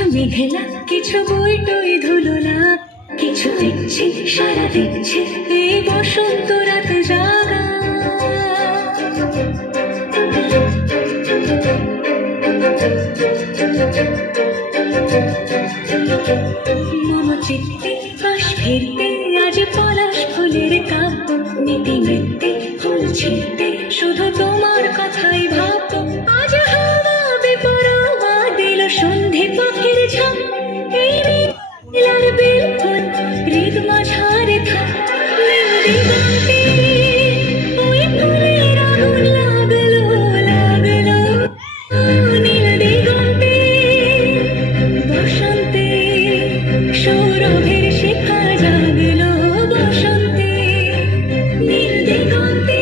কিছু মেঘলা, কিছু বই টই ধুলো না, কিছু দিচ্ছে সারা দিচ্ছে এই বসন্ত রাতে জাগা। মম চিত্তে পাশ ফিরতে আজ পলাশ ফুলের কাব্য, নীতি নৃত্যে ফুল ছিঁড়তে শুধু তোমার কথাই ভাবতো। আজ হাওয়া বেপরোয়া দিল সন্ধে পাখির ঝাঁক, এই নীলার বেলফুল হৃদ মাঝারে থাক। নীল দিগন্তে ওই ফুলের আগুন লাগলো লাগলো, নীল দিগন্তে বসন্তে সৌরভের শিখা জাগলো, বসন্তে নীল দিগন্তে।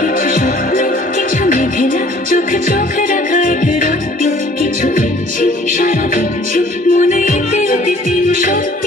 কিছু স্বপ্ন, কিছু মেঘলা, চোখে চোখে রাখা এক রাত্রি, কিছু দিচ্ছি সারা দিচ্ছি মনে ইতি উতি তিন সত্যি।